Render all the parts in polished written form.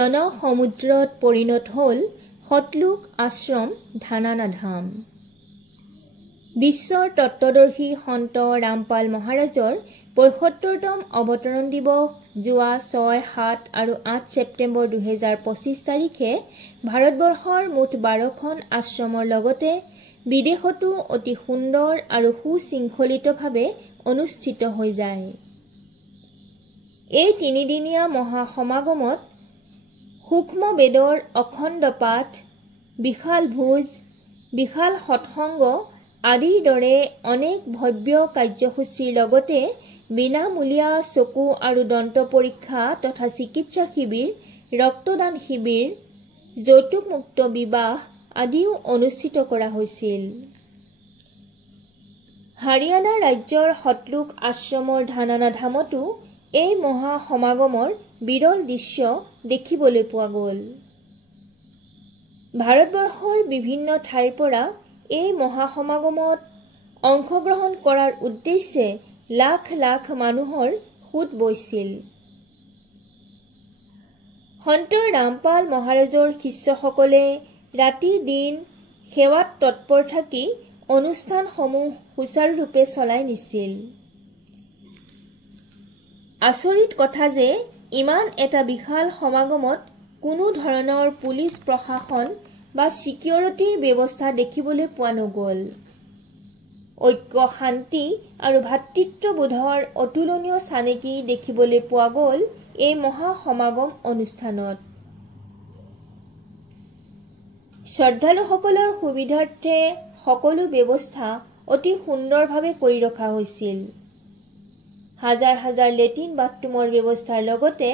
জনসমুদ্ৰত পৰিণত হ'ল সতলোক আশ্ৰম ধানানাধাম। বিশ্বৰ তত্ত্বদৰ্শী সন্ত ৰামপাল মহাৰাজৰ ৭৫তম অৱতৰণ দিৱস যোৱা ৬, ৭ আৰু ৮ ছেপ্টেম্বৰ ২০২৫ তাৰিখে ভাৰতবৰ্ষৰ মুঠ ১২খন আশ্ৰমৰ লগতে বিদেশতো অতি সুন্দৰ আৰু সুশৃংখলিতভাৱে অনুষ্ঠিত হৈ যায়। এই তিনিদিনীয়া মহাসমাগমত সূক্ষ্ম বেদৰ অখণ্ড পাঠ, বিশাল ভোজ, বিশাল সৎসংগ আদিৰ দৰে অনেক ভব্য কাৰ্যসূচীৰ লগতে বিনামূলীয়া চকু আৰু দন্ত পৰীক্ষা তথা চিকিৎসা শিবিৰ, ৰক্তদান শিবিৰ, যৌতুকমুক্ত বিবাহ আদিও অনুষ্ঠিত কৰা হৈছিল। হাৰিয়ানা ৰাজ্যৰ সতলোক আশ্ৰমৰ ধানানাধামতো এই মহাসমাগমৰ বিৰল দৃশ্য দেখিবলৈ পোৱা গ'ল। ভাৰতবৰ্ষৰ বিভিন্ন ঠাইৰ পৰা এই মহাসমাগমত অংশগ্ৰহণ কৰাৰ উদ্দেশ্যে লাখ লাখ মানুহৰ সোঁত বৈছিল। সন্ত ৰামপাল মহাৰাজৰ শিষ্যসকলে ৰাতি দিন সেৱাত তৎপৰ থাকি অনুষ্ঠানসমূহ সুচাৰুৰূপে চলাই নিছিল। আচৰিত কথা যে ইমান এটা বিশাল সমাগমত কোনো ধৰণৰ পুলিচ প্ৰশাসন বা ছিকিউৰিটিৰ ব্যৱস্থা দেখিবলৈ পোৱা নগ'ল। ঐক্য, শান্তি আৰু ভাতৃত্ববোধৰ অতুলনীয় চানেকি দেখিবলৈ পোৱা গ'ল এই মহাসমাগম অনুষ্ঠানত। শ্ৰদ্ধালুসকলৰ সুবিধাৰ্থে সকলো ব্যৱস্থা অতি সুন্দৰভাৱে কৰি ৰখা হৈছিল। হাজাৰ হাজাৰ লেট্ৰিন বাথৰুমৰ ব্যৱস্থাৰ লগতে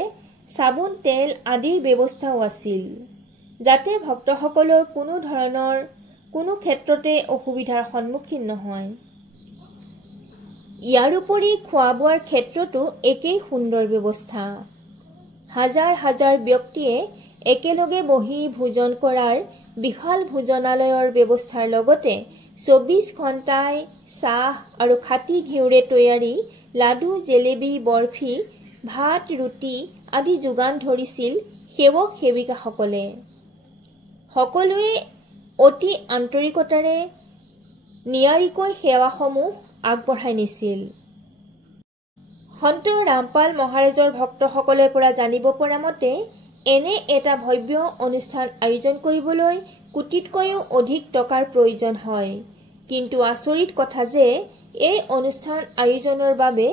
চাবোন, তেল আদিৰ ব্যৱস্থাও আছিল, যাতে ভক্তসকলৰ কোনো ক্ষেত্ৰতে অসুবিধাৰ সন্মুখীন নহয়। ইয়াৰ উপৰি খোৱা বোৱাৰ ক্ষেত্ৰতো একেই সুন্দৰ ব্যৱস্থা। হাজাৰ হাজাৰ ব্যক্তিয়ে একেলগে বহি ভোজন কৰাৰ বিশাল ভোজনালয়ৰ ব্যৱস্থাৰ লগতে ২৪ ঘণ্টাই চাহ আৰু খাটি ঘিউৰে তৈয়াৰী লাডু, জেলেবি, বৰফি, ভাত, ৰুটি আদি যোগান ধৰিছিল সেৱক সেৱিকাসকলে। সকলোৱে অতি আন্তৰিকতাৰে নিয়াৰিকৈ সেৱাসমূহ আগবঢ়াই নিছিল। সন্ত ৰামপাল মহাৰাজৰ ভক্তসকলৰ পৰা জানিব পৰা মতে এনে এটা ভব্য অনুষ্ঠান আয়োজন কৰিবলৈ কোটিতকৈও অধিক টকাৰ প্ৰয়োজন হয়। কিন্তু আচৰিত কথা যে এই অনুষ্ঠান আয়োজনৰ বাবে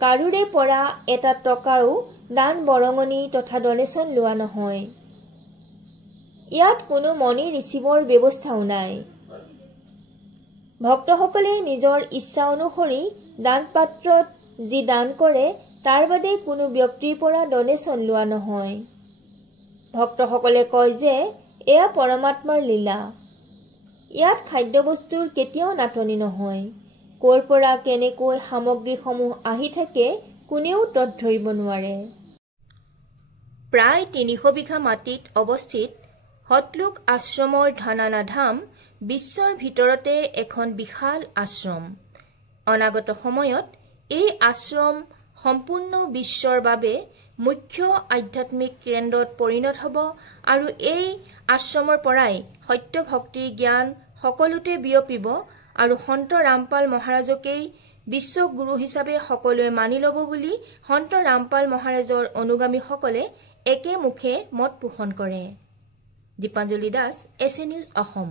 কাৰোৰে পৰা এটা টকাও দান বৰঙণি তথা ডনেশ্যন লোৱা নহয়। ইয়াত কোনো মনি ৰিচিভৰ ব্যৱস্থাও নাই। ভক্তসকলে নিজৰ ইচ্ছা অনুসৰি দান পাত্ৰত যি দান কৰে তাৰ বাদে কোনো ব্যক্তিৰ পৰা ডনেশ্যন লোৱা নহয়। ভক্তসকলে কয় যে এয়া পৰমাত্মাৰ লীলা। ইয়াত খাদ্যবস্তুৰ কেতিয়াও নাটনি নহয়। ক'ৰ পৰা কেনেকৈ সামগ্ৰীসমূহ আহি থাকে কোনেও তত ধৰিব নোৱাৰে। প্ৰায় ৩০০ বিঘা মাটিত অৱস্থিত সতলোক আশ্ৰমৰ ধানানাধাম বিশ্বৰ ভিতৰতে এখন বিশাল আশ্ৰম। অনাগত সময়ত এই আশ্ৰম সম্পূৰ্ণ বিশ্বৰ বাবে মুখ্য আধ্যাত্মিক কেন্দ্ৰত পৰিণত হ'ব আৰু এই আশ্ৰমৰ পৰাই সত্য ভক্তিৰ জ্ঞান সকলোতে বিয়পিব আৰু সন্ত ৰামপাল মহাৰাজকেই বিশ্বগুৰু হিচাপে সকলোৱে মানি ল'ব বুলি সন্ত ৰামপাল মহাৰাজৰ অনুগামীসকলে একেমুখে মত পোষণ কৰে। দীপাঞ্জলি দাস, এছ এ নিউজ অসম।